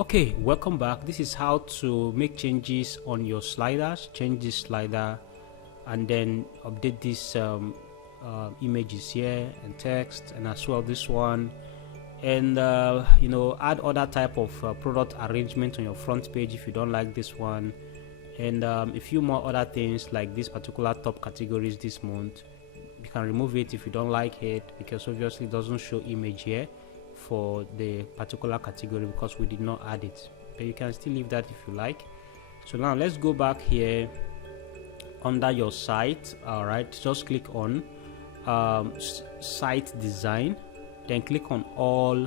Okay, welcome back. This is how to make changes on your sliders. Change this slider and then update these images here and text, and as well this one, and add other type of product arrangement on your front page if you don't like this one, and a few more other things like this particular top categories this month. You can remove it if you don't like it, because obviously it doesn't show image here for the particular category because we did not add it, but you can still leave that if you like. So now let's go back here under your site. All right, just click on site design, then click on all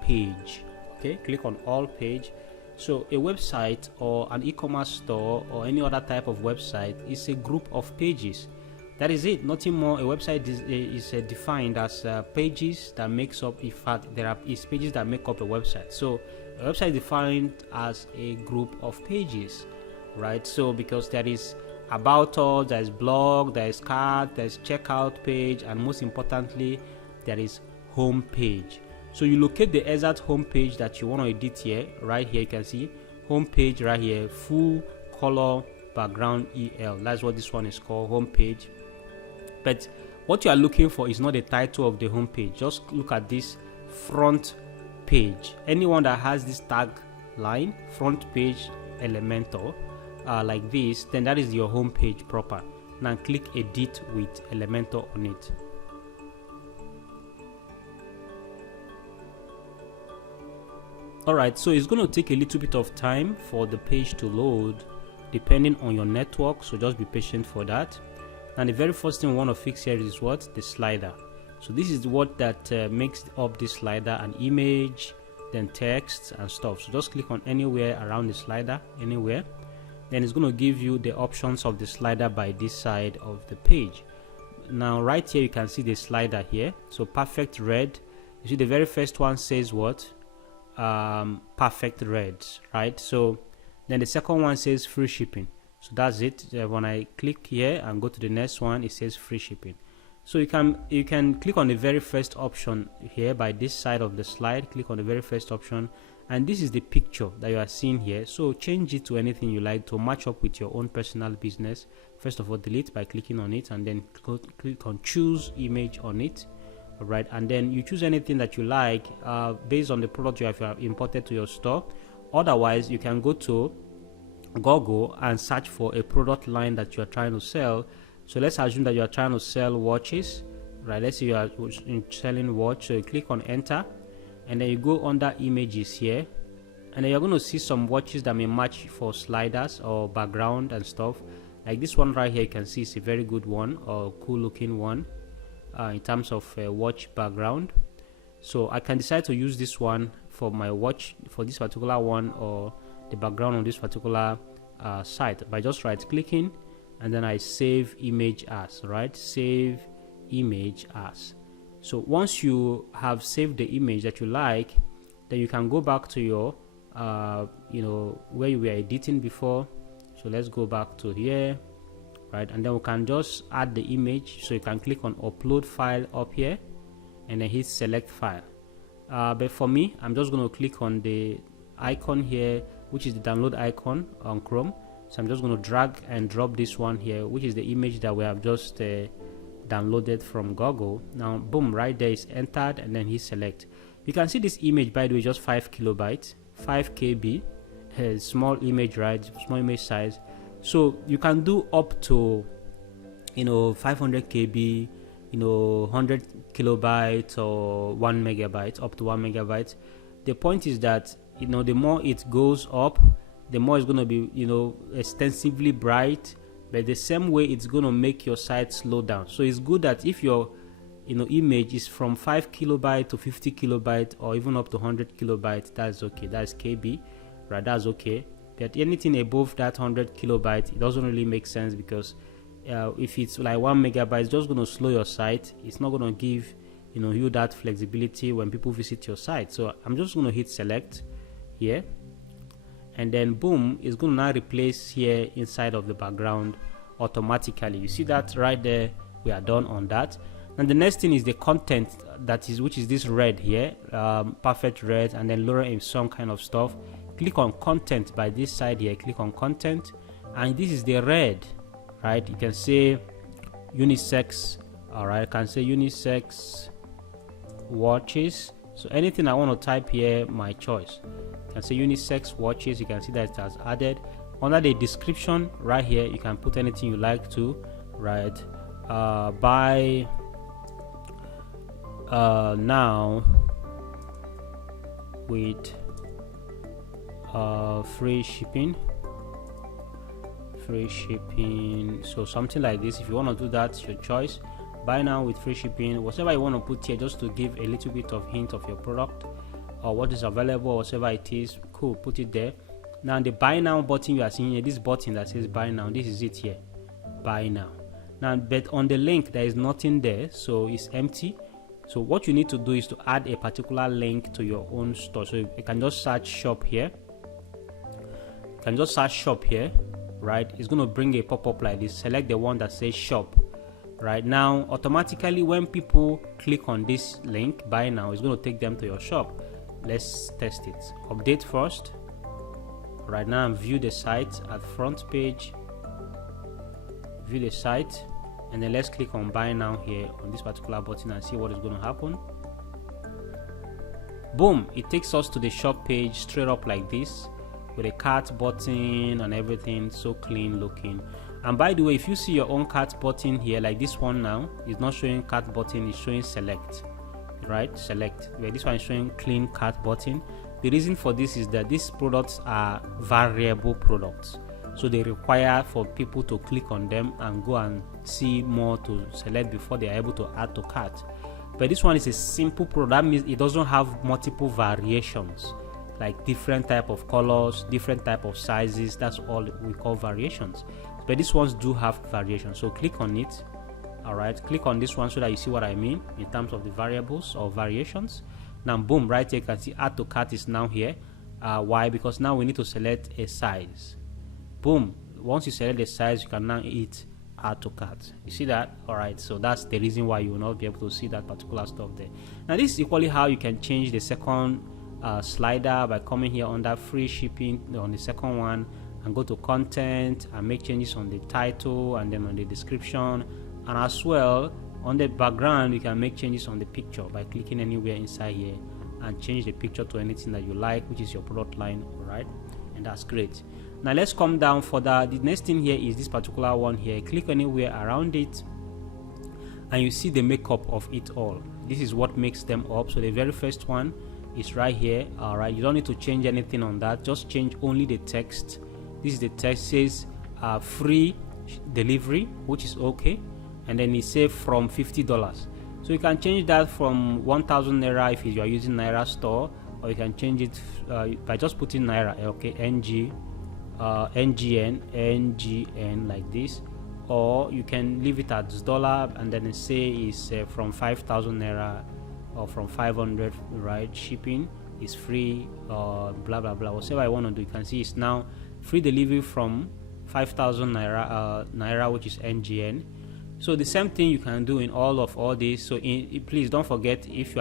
page. Okay, click on all page. So a website or an e-commerce store or any other type of website is a group of pages. That is it, nothing more. A website is defined as pages that makes up, in fact there are pages that make up a website. So a website is defined as a group of pages, right? So because there is about us, there is blog, there is cart, there is checkout page, and most importantly there is home page. So you locate the exact home page that you want to edit here. Right here you can see home page right here, full color background EL. That's what this one is called, home page. But what you are looking for is not the title of the home page. Just look at this front page. Anyone that has this tag line, front page Elementor, like this, then that is your home page proper. Now click edit with Elementor on it. Alright, so it's going to take a little bit of time for the page to load depending on your network, so just be patient for that. And the very first thing we want to fix here is what? The slider. So this is what that makes up this slider, an image, then text and stuff. So just click on anywhere around the slider, anywhere. Then it's going to give you the options of the slider by this side of the page. Now right here you can see the slider here. So perfect red. You see the very first one says what? Perfect red, right? So then the second one says free shipping. So that's it. When I click here and go to the next one, it says free shipping. So you can click on the very first option here by this side of the slide. Click on the very first option, and this is the picture that you are seeing here. So change it to anything you like to match up with your own personal business. First of all, delete by clicking on it, and then click on choose image on it. All right, and then you choose anything that you like based on the product you have imported to your store. Otherwise, you can go to Google and search for a product line that you are trying to sell. So let's assume that you are trying to sell watches, right? Let's say you are selling watch. So you click on enter, and then you go under images here, and then you're going to see some watches that may match for sliders or background and stuff. Like this one right here, you can see it's a very good one, or cool looking one in terms of watch background. So I can decide to use this one for my watch, for this particular one, or the background on this particular site by just right clicking, and then I save image as, right? Save image as. So once you have saved the image that you like, then you can go back to your where you were editing before. So let's go back to here, right? And then we can just add the image. So you can click on upload file up here and then hit select file. But for me, I'm just going to click on the icon here, which is the download icon on Chrome. So I'm just going to drag and drop this one here, which is the image that we have just downloaded from Google. Now boom, right there is entered, and then hit select. You can see this image, by the way, just 5 kilobytes, 5 KB, small image, right? Small image size. So you can do up to 500 KB, 100 kilobytes or 1 megabyte, up to 1 megabyte. The point is that the more it goes up, the more it's going to be extensively bright, but the same way it's going to make your site slow down. So it's good that if your image is from 5 kilobyte to 50 kilobyte or even up to 100 kilobyte, that's okay. That's KB, right? That's okay. But anything above that 100 kilobyte, it doesn't really make sense, because if it's like 1 megabyte, it's just going to slow your site. It's not going to give you that flexibility when people visit your site. So I'm just going to hit select here, and then boom, it's going to now replace here inside of the background automatically. You see that right there? We are done on that. And the next thing is the content, which is this red here, perfect red, and then lorem ipsum kind of stuff. click on content by this side here, click on content, and this is the red, right? You can say unisex. All right, I can say unisex watches. So anything I want to type here, my choice. You can say unisex watches. You can see that it has added. Under the description right here, you can put anything you like to, right? Buy now with free shipping. So something like this. If you want to do that, it's your choice. Buy now with free shipping, whatever you want to put here, just to give a little bit of hint of your product or what is available, whatever it is. Cool, put it there. Now the buy now button you are seeing here, this button that says buy now, this is it here, buy now. Now but on the link there is nothing there, so it's empty. So what you need to do is to add a particular link to your own store. So you can just search shop here. You can just search shop here, right? It's going to bring a pop-up like this. Select the one that says shop. Right now, automatically when people click on this link, buy now, it's going to take them to your shop. Let's test it. Update first. Right now, view the site at front page. View the site, and then let's click on buy now here on this particular button and see what is going to happen. Boom! It takes us to the shop page straight up like this, with a cart button and everything, so clean looking. And by the way, if you see your own cart button here, like this one now, it's not showing cart button, it's showing select, right? Select, where this one is showing clean cart button. The reason for this is that these products are variable products, so they require for people to click on them and go and see more to select before they are able to add to cart. But this one is a simple product. That means it doesn't have multiple variations, like different type of colors, different type of sizes. That's all we call variations. But these ones do have variations, so click on it. All right, click on this one so that you see what I mean in terms of the variables or variations. Now boom, right here you can see add to cart is now here. Why? Because now we need to select a size. Boom, once you select the size, you can now hit add to cart. You see that? All right, so that's the reason why you will not be able to see that particular stuff there. Now this is equally how you can change the second slider by coming here under free shipping on the second one and go to content and make changes on the title and then on the description, and as well on the background you can make changes on the picture by clicking anywhere inside here and change the picture to anything that you like, which is your product line. All right, and that's great. Now let's come down further. The next thing here is this particular one here. Click anywhere around it and you see the makeup of it all. This is what makes them up. So the very first one is right here. All right, you don't need to change anything on that, just change only the text. This is the text, says free delivery, which is okay, and then it says from $50. So you can change that from 1,000 naira if you are using Naira store, or you can change it by just putting Naira, okay, NGN like this, or you can leave it as dollar and then say it's from 5,000 naira or from 500, right? Shipping is free, blah blah blah, whatever I want to do. You can see it's now free delivery from 5,000 naira, which is NGN. So the same thing you can do in all this. So please don't forget, if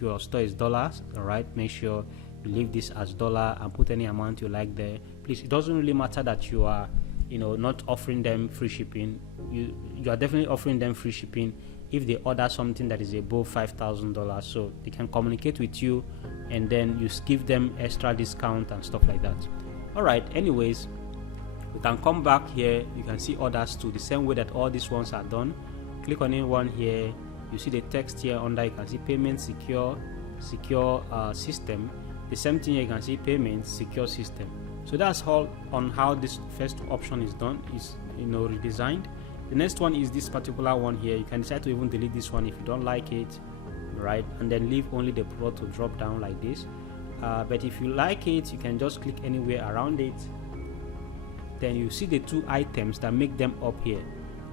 your store is dollars, all right, make sure you leave this as dollar and put any amount you like there. Please, it doesn't really matter that you are not offering them free shipping. You are definitely offering them free shipping if they order something that is above $5,000, so they can communicate with you and then you give them extra discount and stuff like that. All right, anyways, we can come back here. You can see others too, the same way that all these ones are done. Click on any one here, you see the text here under, you can see payment secure system. The same thing here, you can see payment secure system. So that's all on how this first option is done, is redesigned. The next one is this particular one here. You can decide to even delete this one if you don't like it, right, and then leave only the product to drop down like this. But if you like it, you can just click anywhere around it, then you see the two items that make them up here,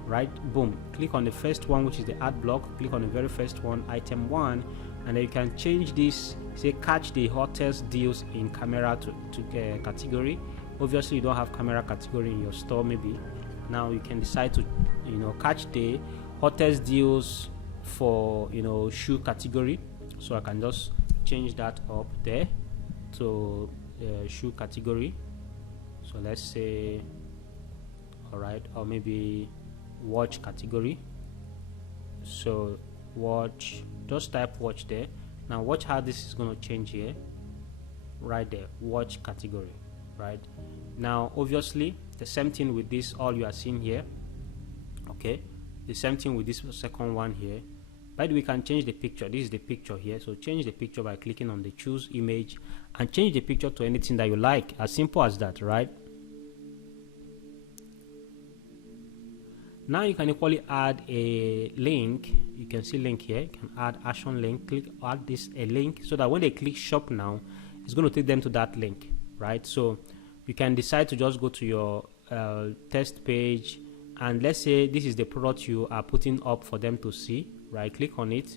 right? Boom, click on the first one, which is the ad block. Click on the very first one, item 1, and then you can change this, say catch the hottest deals in camera to category. Obviously you don't have camera category in your store, maybe now you can decide to catch the hottest deals for shoe category. So I can just change that up there to shoe category. So let's say, all right, or maybe watch category. So watch, just type watch there. Now watch how this is going to change here, right there, watch category. Right now, obviously the same thing with this, all you are seeing here. Okay, the same thing with this second one here. By the way, we can change the picture. This is the picture here, so change the picture by clicking on the choose image and change the picture to anything that you like. As simple as that, right? Now you can equally add a link. You can see link here. You can add action link. Click add this a link, so that when they click shop now, it's going to take them to that link, right? So you can decide to just go to your test page, and let's say this is the product you are putting up for them to see. Right, click on it.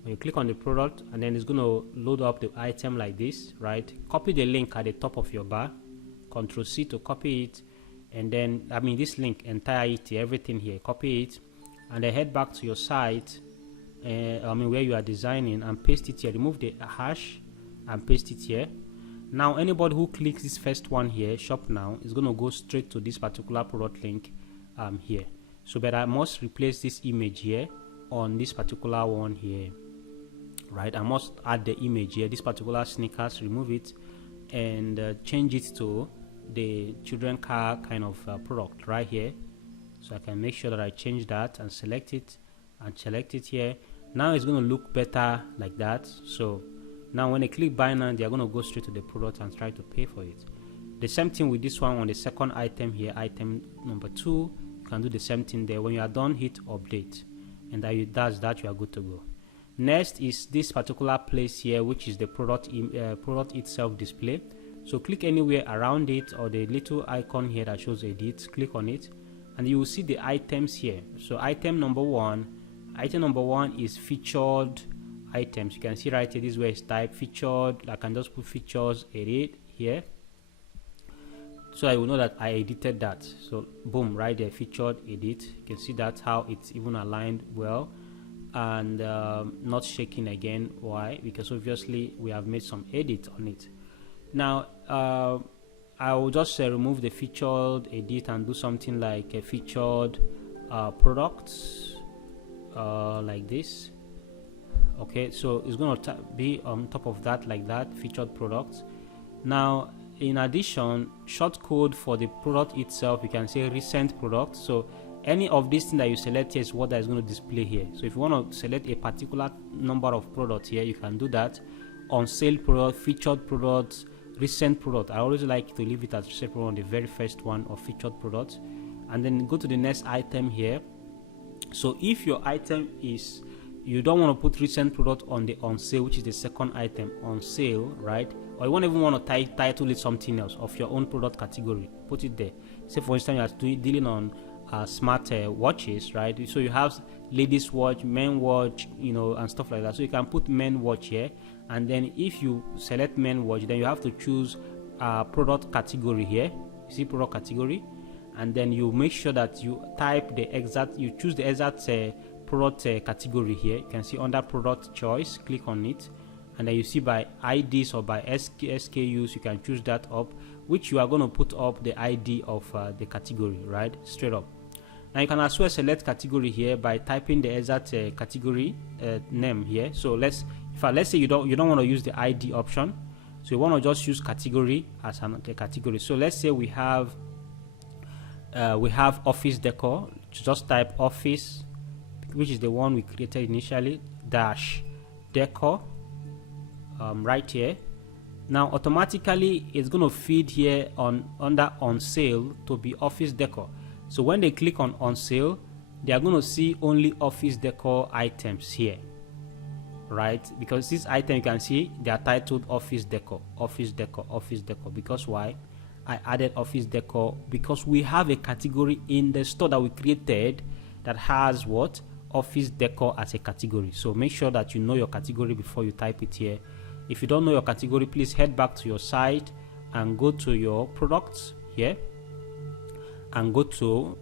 When you click on the product, and then it's going to load up the item like this. Right, copy the link at the top of your bar, Control C to copy it, and then this link entirety, everything here, copy it, and then head back to your site, where you are designing, and paste it here. Remove the hash and paste it here. Now anybody who clicks this first one here, shop now, is going to go straight to this particular product link here. So but I must replace this image here on this particular one here, right? I must add the image here, this particular sneakers, remove it and change it to the children car kind of product right here. So I can make sure that I change that and select it here. Now it's going to look better like that. So now when they click buy now, they are going to go straight to the product and try to pay for it. The same thing with this one on the second item here, item number 2. You can do the same thing there. When you are done, hit update, and that's that, you are good to go. Next is this particular place here, which is the product itself display. So click anywhere around it, or the little icon here that shows edit, click on it, and you will see the items here. So item number one is featured items. You can see right here, this is where it's typed featured. I can just put features edit here, so I will know that I edited that. So boom, right there, featured edit. You can see that's how it's even aligned well and not shaking again. Why? Because obviously we have made some edit on it. Now I will just remove the featured edit and do something like a featured products like this. Okay, so it's going to be on top of that like that, featured products. Now in addition, short code for the product itself, you can say recent product. So any of these things that you select here is what that is going to display here. So if you want to select a particular number of products here, you can do that. On sale product, featured products, recent product. I always like to leave it as recent product on the very first one of featured products, and then go to the next item here. So if your item is, you don't want to put recent product on the on sale, which is the second item on sale, right? Or you won't even want to title it something else of your own product category, put it there. Say for instance you are dealing on smart watches, right? So you have ladies watch, men watch, and stuff like that. So you can put men watch here, and then if you select men watch, then you have to choose product category here. You see product category, and then you make sure that you type the exact, you choose the exact product category here. You can see under product choice, click on it, and then you see by IDs or by SKUs, you can choose that up, which you are going to put up the ID of the category, right? Straight up. Now you can as well select category here by typing the exact category name here. So let's say you don't want to use the ID option, so you want to just use category as a category. So let's say we have office decor. Just type office, which is the one we created initially, dash decor right here. Now automatically it's going to feed here under on sale to be office decor. So when they click on sale, they are going to see only office decor items here, right? Because this item, you can see they are titled office decor, office decor, office decor. Because why? I added office decor because we have a category in the store that we created that has what? Office decor as a category. So make sure that you know your category before you type it here. If you don't know your category, please head back to your site and go to your products here and go to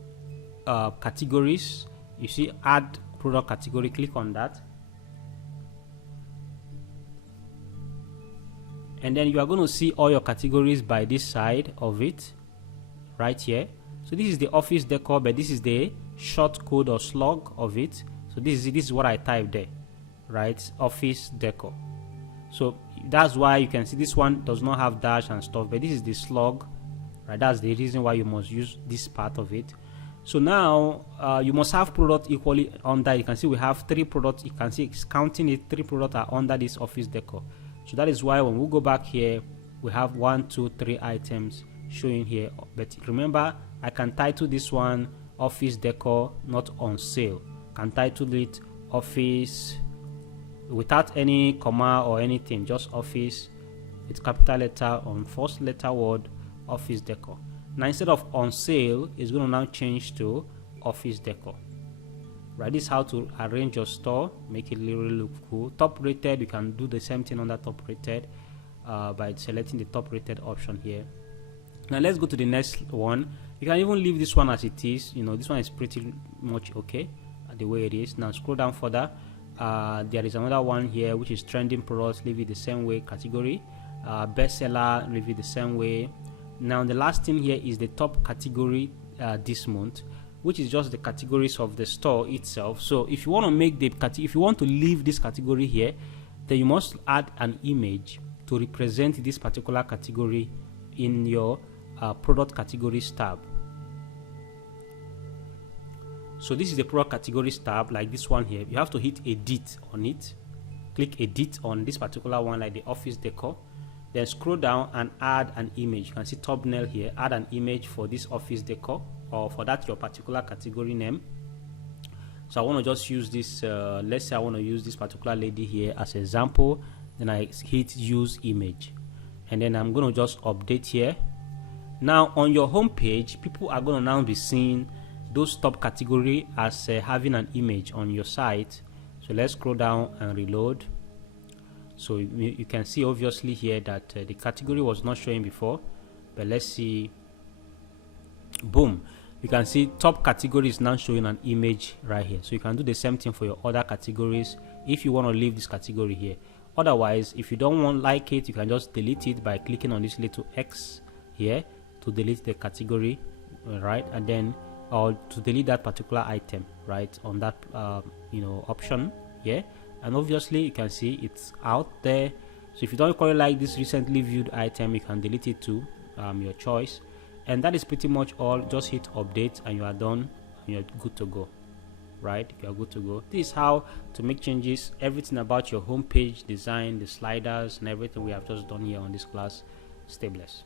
categories. You see add product category, click on that, and then you are going to see all your categories by this side of it right here. So this is the office decor, but this is the short code or slug of it. So this is what I typed there, right? Office decor. So that's why you can see this one does not have dash and stuff, but this is the slug, right? That's the reason why you must use this part of it. So now you must have product equally under. You can see we have 3 products. You can see it's counting it, 3 products are under this office decor. So that is why when we go back here, we have 1, 2, 3 items showing here. But remember, I can title this one office decor, not on sale. Can title it office without any comma or anything, just office with capital letter on first letter word, office decor. Now instead of on sale, it's going to now change to office decor. Right, this is how to arrange your store, make it really look cool. Top rated, you can do the same thing under top rated by selecting the top rated option here. Now let's go to the next one. You can even leave this one as it is. You know, this one is pretty much okay the way it is. Now scroll down further. There is another one here which is trending products, leave it the same way. Category bestseller, leave it the same way. Now the last thing here is the top category this month, which is just the categories of the store itself. So if you want to make the if you want to leave this category here, then you must add an image to represent this particular category in your product categories tab. So this is the product categories tab, like this one here. You have to hit edit on it, click edit on this particular one, like the office decor, then scroll down and add an image. You can see thumbnail here. Add an image for this office decor, or for that your particular category name. So I want to just use this, let's say I want to use this particular lady here as an example. Then I hit use image, and then I'm going to just update here. Now on your home page, people are going to now be seeing those top category as having an image on your site. So let's scroll down and reload. So you can see obviously here that the category was not showing before, but let's see. Boom, you can see top category is now showing an image right here. So you can do the same thing for your other categories if you want to leave this category here. Otherwise, if you don't like it, you can just delete it by clicking on this little X here to delete the category, right? And then or to delete that particular item, right, on that option here. And obviously you can see it's out there. So if you don't quite like this recently viewed item, you can delete it too, your choice. And that is pretty much all. Just hit update and you are done and you're good to go, right? You are good to go. This is how to make changes, everything about your home page design, the sliders and everything we have just done here on this class. Stay blessed.